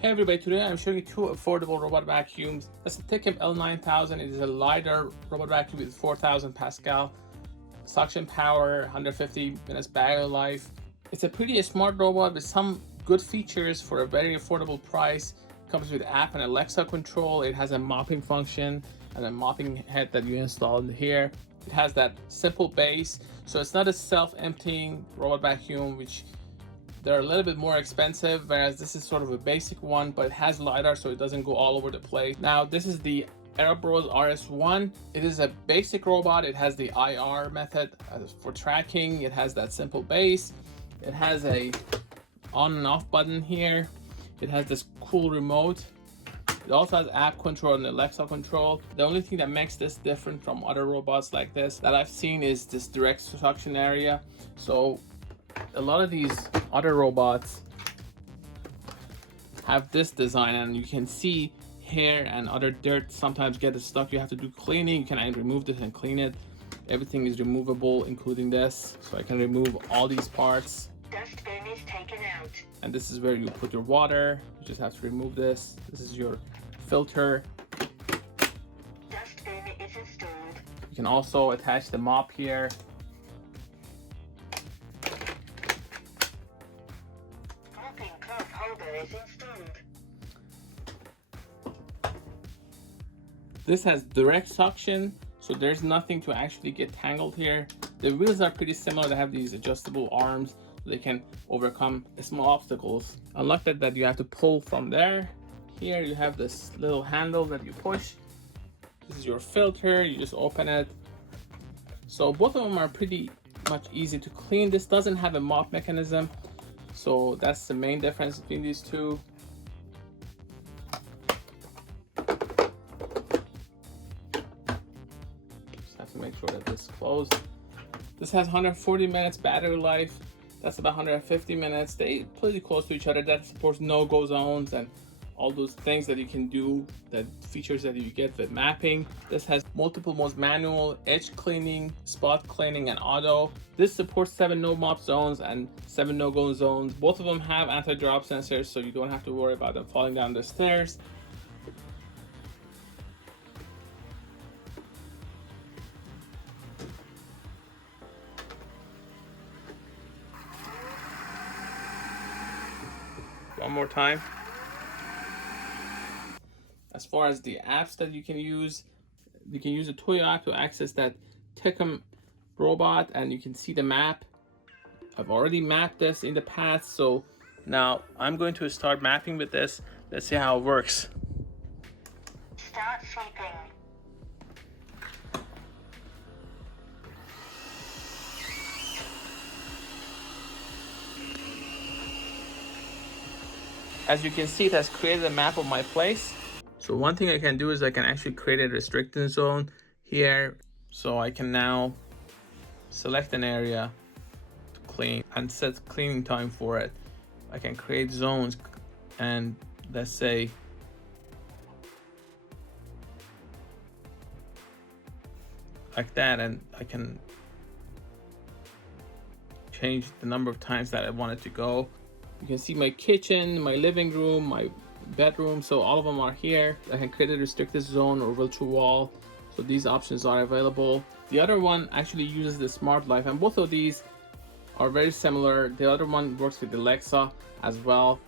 Hey everybody, today I'm showing you two affordable robot vacuums. That's the Tikom L9000. It is a LiDAR robot vacuum with 4000 Pascal suction power, 150 minutes battery life. It's a pretty smart robot with some good features for a very affordable price. It comes with app and Alexa control. It has a mopping function and a mopping head that you install in here. It has that simple base, so it's not a self-emptying robot vacuum, which they're a little bit more expensive, whereas this is sort of a basic one, but it has LiDAR, so it doesn't go all over the place. Now, this is the A Bros RS1. It is a basic robot. It has the IR method for tracking. It has that simple base. It has a on and off button here. It has this cool remote. It also has app control and Alexa control. The only thing that makes this different from other robots like this that I've seen is this direct suction area. So a lot of these other robots have this design, and you can see hair and other dirt sometimes get stuck. You have to do cleaning. You can remove this and clean it. Everything is removable, including this. So I can remove all these parts. Dust bin is taken out. And this is where you put your water. You just have to remove this. This is your filter. Dust bin is installed. You can also attach the mop here. Mopping cloth holder is installed. This has direct suction, so there's nothing to actually get tangled here. The wheels are pretty similar. They have these adjustable arms, so they can overcome small obstacles. Unlike that you have to pull from there. Here you have this little handle that you push. This is your filter. You just open it. So both of them are pretty much easy to clean. This doesn't have a mop mechanism, so that's the main difference between these two. Just have to make sure that this is closed. This has 140 minutes battery life. That's about 150 minutes. They pretty close to each other. That supports no-go zones and all those things that you can do, the features that you get with mapping. This has multiple modes: manual, edge cleaning, spot cleaning, and auto. This supports 7 no-mop zones and 7 no-go zones. Both of them have anti-drop sensors, so you don't have to worry about them falling down the stairs. One more time. As far as the apps that you can use a Toyo app to access that Tikom robot, and you can see the map. I've already mapped this in the past, so now I'm going to start mapping with this. Let's see how it works. Start sweeping. As you can see, it has created a map of my place. So one thing I can do is I can actually create a restricted zone here. So I can now select an area to clean and set cleaning time for it. I can create zones, and let's say like that, and I can change the number of times that I want it to go. You can see my kitchen, my living room, my bedroom, so all of them are here. I can create a restricted zone or virtual wall, so these options are available. The other one actually uses the smart life, and both of these are very similar. The other one works with Alexa as well,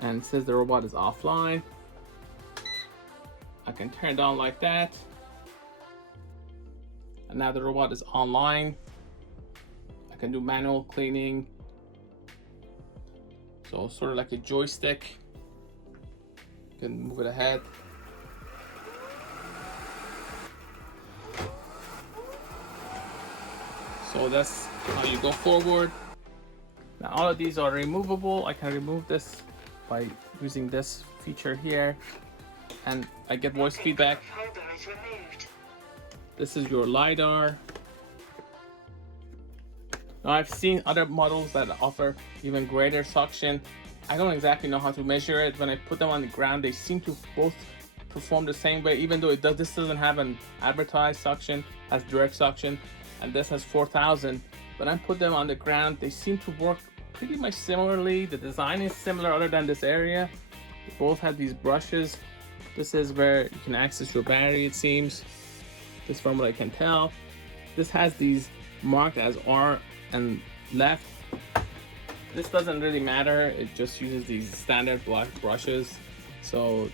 and says the robot is offline. I can turn it on like that, and now the robot is online. I can do manual cleaning, so sort of like a joystick. You can move it ahead. So that's how you go forward. Now all of these are removable. I can remove this by using this feature here, and I get voice feedback. Holder is removed. This is your LiDAR. Now I've seen other models that offer even greater suction. I don't exactly know how to measure it. When I put them on the ground, they seem to both perform the same way, even though this doesn't have an advertised suction, has direct suction, and this has 4000. When I put them on the ground, they seem to work pretty much similarly. The design is similar other than this area. Both have these brushes. This is where you can access your battery, it seems. This from what I can tell. This has these marked as R and left. This doesn't really matter. It just uses these standard black brushes. So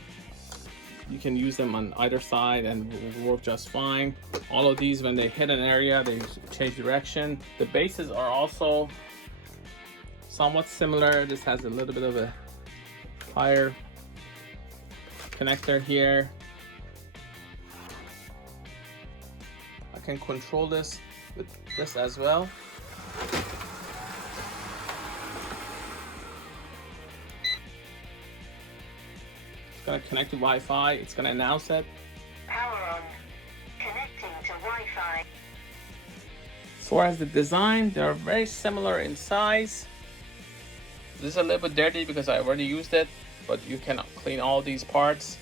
you can use them on either side and will work just fine. All of these, when they hit an area, they change direction. The bases are also somewhat similar. This has a little bit of a higher connector here. I can control this with this as well. It's gonna connect to Wi-Fi. It's gonna announce it. Power on. Connecting to Wi-Fi. As far as the design, they're very similar in size. This is a little bit dirty because I already used it, but you can clean all these parts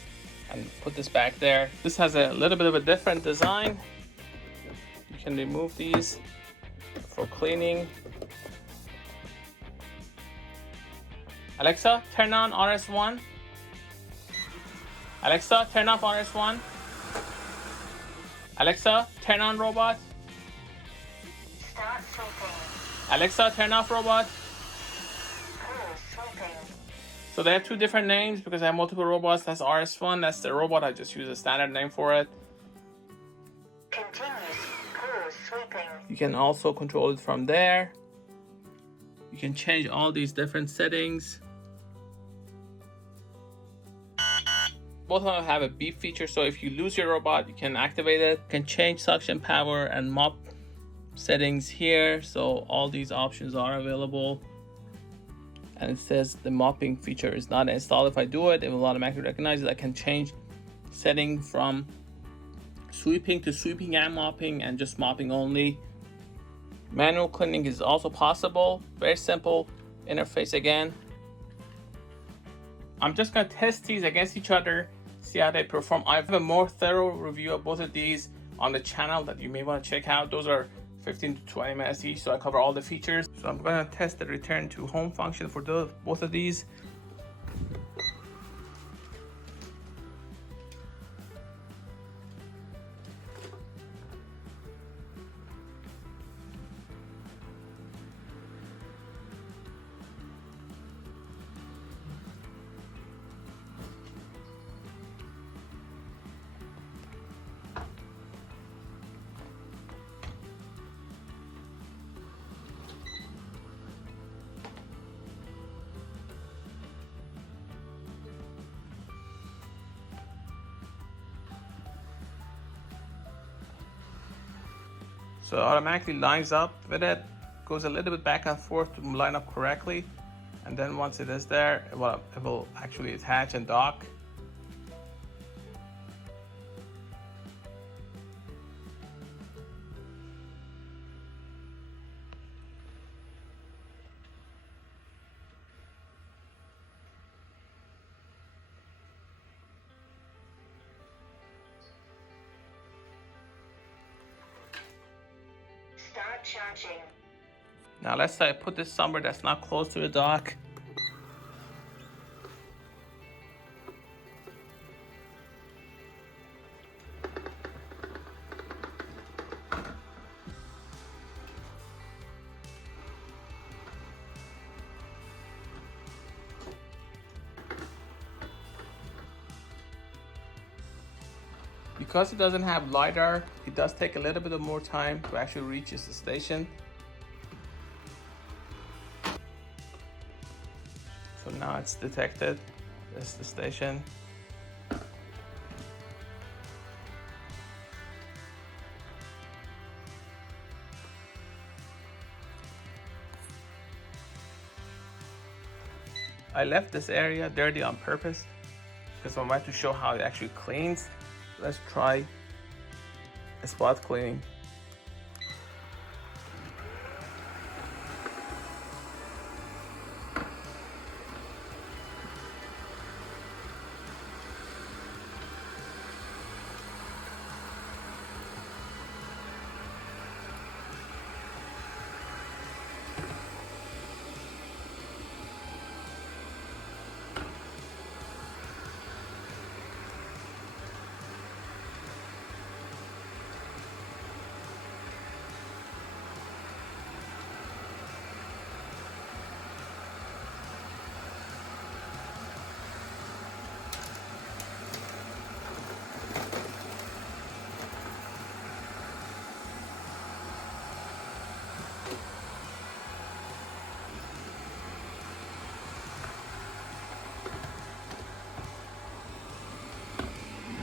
and put this back there. This has a little bit of a different design. You can remove these for cleaning. Alexa, turn on RS1. Alexa, turn off RS1. Alexa, turn on robot. Start sweeping. Alexa, turn off robot. Pause sweeping. So they have two different names because I have multiple robots. That's RS1, that's the robot. I just use a standard name for it. Continuous. Pause sweeping. You can also control it from there. You can change all these different settings. Both of them have a beep feature, so if you lose your robot, you can activate it. You can change suction power and mop settings here. So all these options are available. And it says the mopping feature is not installed. If I do it, it will automatically recognize it. I can change setting from sweeping to sweeping and mopping, and just mopping only. Manual cleaning is also possible. Very simple interface again. I'm just gonna test these against each other, see how they perform. I have a more thorough review of both of these on the channel that you may want to check out. Those are 15 to 20 minutes each, so I cover all the features. So I'm gonna test the return to home function for both of these. So it automatically lines up with it, goes a little bit back and forth to line up correctly. And then once it is there, it will actually attach and dock. Start charging. Now let's say I put this somewhere that's not close to the dock. Because it doesn't have LiDAR, it does take a little bit of more time to actually reach the station. So now it's detected. This is the station. I left this area dirty on purpose because I'm about to show how it actually cleans. Let's try a spot cleaning.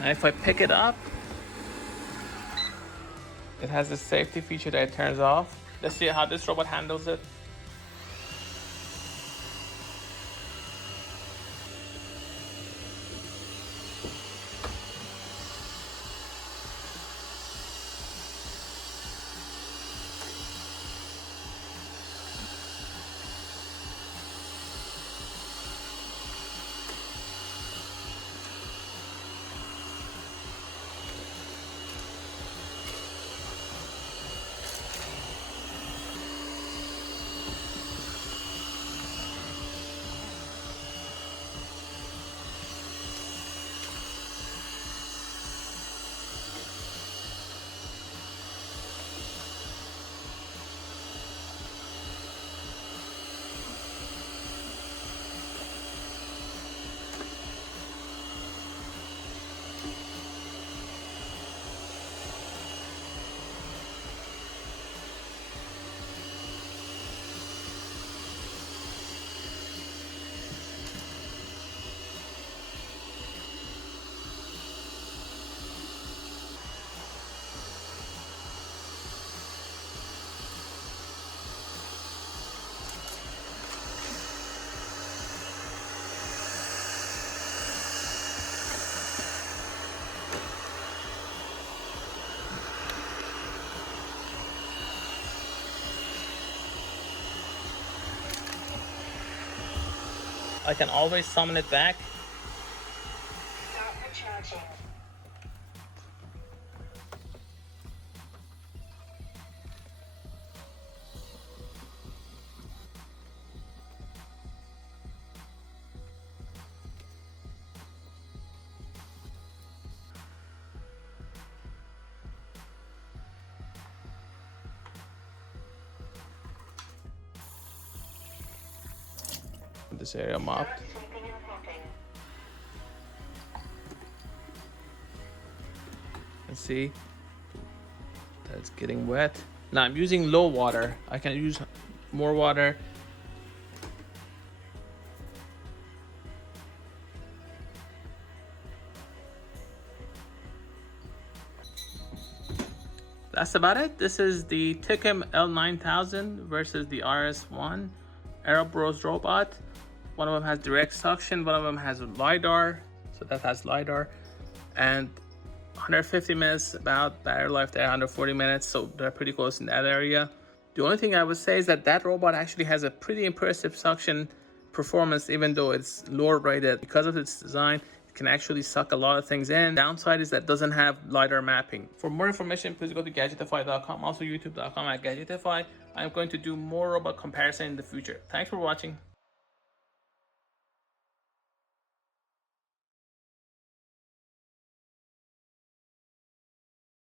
And if I pick it up, it has this safety feature that it turns off. Let's see how this robot handles it. I can always summon it back. Start recharging. This area mopped. Start sweeping and mopping. And see that it's getting wet. Now I'm using low water. I can use more water. That's about it. This is the Tikom L9000 versus the RS1 A Bros robot. One of them has direct suction, one of them has LiDAR, so that has LiDAR, and 150 minutes about battery life there, 140 minutes, so they're pretty close in that area. The only thing I would say is that that robot actually has a pretty impressive suction performance, even though it's lower rated. Because of its design, it can actually suck a lot of things in. Downside is that it doesn't have LiDAR mapping. For more information, please go to gadgetify.com, also youtube.com at Gadgetify. I'm going to do more robot comparison in the future. Thanks for watching.